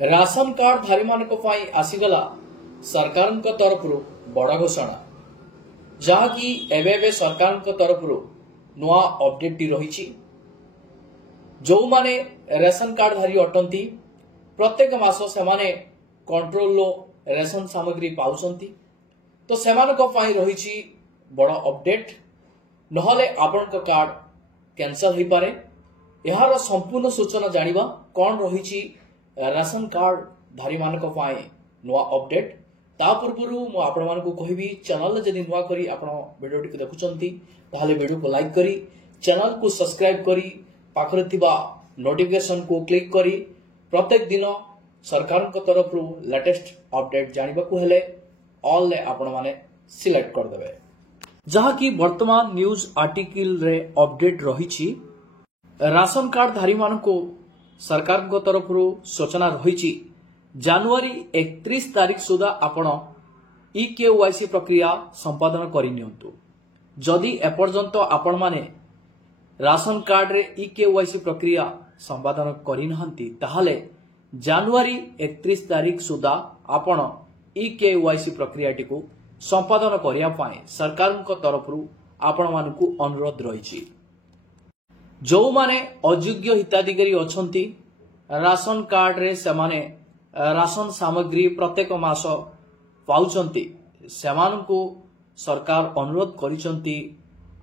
Ration card धारी मानक आसीगला सरकार तरफ बड़ घोषणा जहाँकि एवं सरकार तरफ नुआ अपडेट रही जो माने रेशन कार्ड धारी अटंती प्रत्येक मास से माने कंट्रोल रेशन सामग्री पाउछंती तो सेमानक रही बड़ अपडेट नहले आपण कार्ड कैंसल हो पारे यार संपूर्ण सूचना जानिबा कौन रही राशन कार्ड धारी मानक नुआ अपडेट ता पूर्व मुझे कहबी चैनल जदि नुआ करी आपण वीडियो टी देखुचंती ताहले वीडियो को लाइक करी चैनल को सब्सक्राइब करी पाखरे थिबा नोटिफिकेशन को क्लिक करी प्रत्येक दिन सरकार तरफ लेटेस्ट अपडेट जानिबा को हेले ऑल ले आपण माने सिलेक्ट कर देबे जहाँ की वर्तमान न्यूज आर्टिकल रे अपडेट रही राशन कार्ड धारी मानक सरकार तरफ सूचना रही जनवरी 31 तारीख सुधा आपण EKYC प्रक्रिया संपादन करनियंतु जदि एपर्यंत आपण माने राशन कार्ड रे EKYC प्रक्रिया संपादन करिनहंती ताहले जनवरी 31 तारीख सुधा आपण EKYC प्रक्रिया टिको संपादन करिया पाए सरकार तरफ आपण मानकु अनुरोध रही जो माने अयोग्य हिताधिकारी अछंती राशन कार्ड रे से माने राशन सामग्री प्रत्येक मास पाउचंती सेमानकु सरकार अनुरोध करिसंती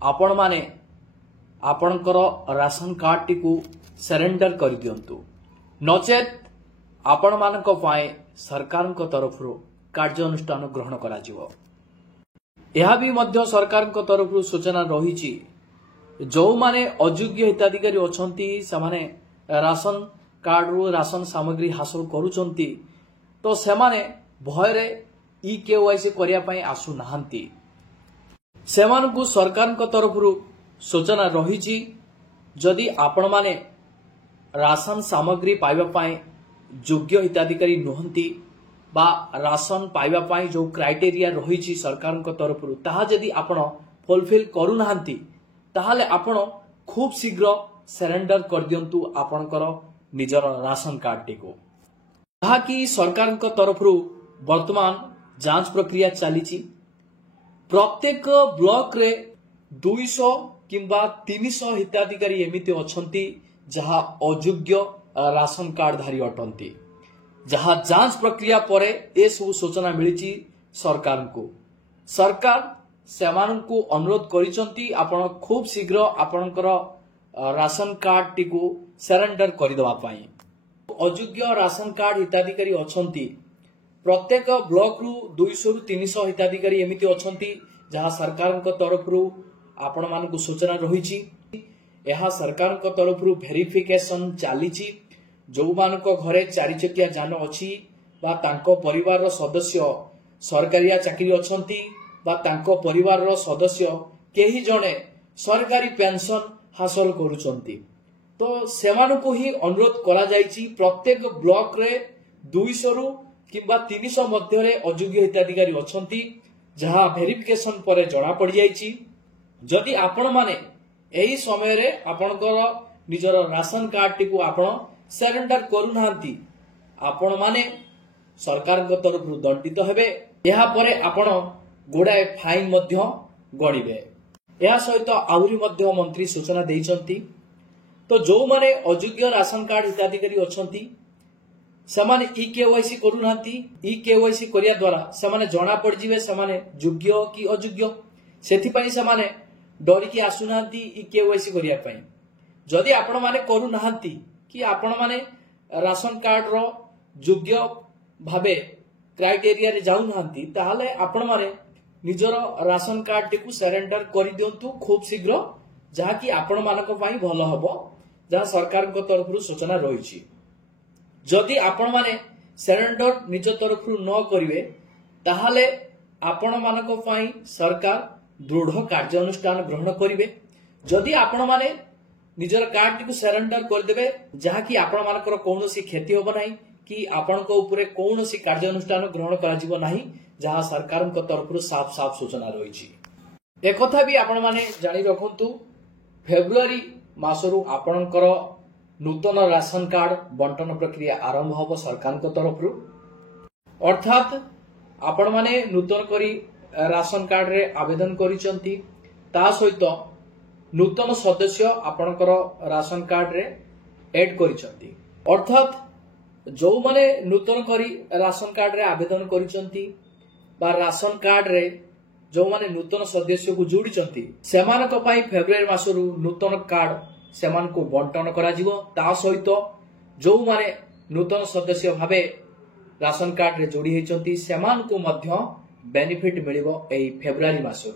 आपण माने आपणकर राशन कार्ड टिकु सरेंडर कर दियंतु नचेत आपण मानक पाए सरकार तरफ कार्यानुष्ठान ग्रहण करा जिवो यह भी मध्य सरकार तरफ सूचना रही जो माने अयोग्य हिताधिकारी अछंती समाने राशन कार्ड रू राशन सामग्री हासिल करूचंती तो सेमाने भय रे EKYC करिया पई आसु नाहंती सेमानकु सरकार तरफ सूचना रही जदि आपण माने राशन सामग्री पाइबा पई योग्य हिताधिकारी नुहंती बा राशन पाइबा पई जो क्राइटेरिया रही सरकार तरफ ताहा जदि आपण फुलफिल करू नाहंती ताहले आपण खूब शीघ्र सरेंडर कर दियंतु आपणकर निजर राशन कार्ड टिको ताकि सरकार तरफ वर्तमान जांच प्रक्रिया चली प्रत्येक ब्लॉक रे 200 किंबा 300 हिताधिकारी एमिति अछंती जहा अयोग्य राशन कार्ड धारी अटंती जहा जांच प्रक्रिया परे ए सब सूचना मिली सरकार को सरकार सेमानकु अनुरोध करिसंती आपण खूब शीघ्र आपणकर राशन कार्ड टिकु सरेंडर करदेवा पाई अयोग्य राशन कार्ड हिताधिकारी अछंती प्रत्येक ब्लॉक रु 200 रु 300 हिताधिकारी एमिति अछंती जहां सरकार तरफ आपण मानकु सूचना रही यह सरकार तरफ वेरिफिकेशन चली जो मानक घरे 4 चकिया जान अछि बा तांको परिवार सदस्य सरकारिया चाकरी अछंती बा तांको परिवार सदस्य केही जणे सरकारी पेंशन हासिल करूचंती तो सेमानकु ही अनुरोध करा जायछि प्रत्येक ब्लॉक रे 200 रु किंबा 300 मध्य रे अयोग्य हिताधिकारी अछंती जहां वेरिफिकेशन परे जणा पड़ी जायछि जदि आपण माने एही समय रे आपणकर निजर राशन कार्ड टिकु आपण सरेंडर करू नाहंती आपण माने सरकार तरफ दंडित हेबे यहा परे आपण गोडाए फाइन मध्य गणिबे या सहित आहुरी मध्य मंत्री सूचना देइचंती तो जो माने अयोग्य राशन कार्ड हिताधिकारी अछंती सेमाने EKYC करू नाहंती EKYC करिया द्वारा सेमाने जणा पड़ जिवे सेमाने योग्य कि अयोग्य सेथि पई सेमाने डरी कि आसु नाहंती EKYC करिया पई जदि आपण माने करू नाहंती कि आपण माने राशन कार्ड रो योग्य भाबे क्राइटेरिया रे जाउ नाहंती ताहाले आपण माने निजर राशन कार्ड टिकु सरेंडर कर दियंतु खूब शीघ्र जहाँ कि आपण मानक पई भलो हबो जहाँ सरकार तरफ सूचना रही जदि आपण माने सरेंडर निज तरफ न करिवे ताहाले आपण मानक पई सरकार दृढ़ कार्यानुष्ठान ग्रहण करिवे जदि आपण माने निजर कार्ड टिकु सरेंडर कर देबे जहाँ कि आपण मानकर कोनोसी क्षति होबो नाही कि आपण को ऊपर कोनोसी कार्यानुष्ठान ग्रहण करा जिवो नाही जहाँ सरकार तरफ साफ साफ सूचना रही एक कथा भी आपण माने जानी रखंतु फेब्रुआरी मासरू आपणकर नूतन राशन कार्ड बंटन प्रक्रिया आरंभ होब सरकार तरफ अर्थात आपण माने नूतन करी राशन कार्ड रे आवेदन करिसंती ता सहित नूतन सदस्य आपणकर राशन कार्ड रे ऐड करिसंती अर्थात जो माने नूतन करी राशन कार्ड रे आवेदन करिसंती बा राशन कार्ड रे जो माने नूतन सदस्य को जोड़िसंती सेमानक पई फेब्रुआरी मासरु नूतन कार्ड सेमान को बंटन करा जिवो ता सहित जो माने नूतन सदस्य भाबे राशन कार्ड रे जोड़ी हेचंती सेमान को मध्य बेनिफिट मिलिबो एई फेब्रुआरी मासरु।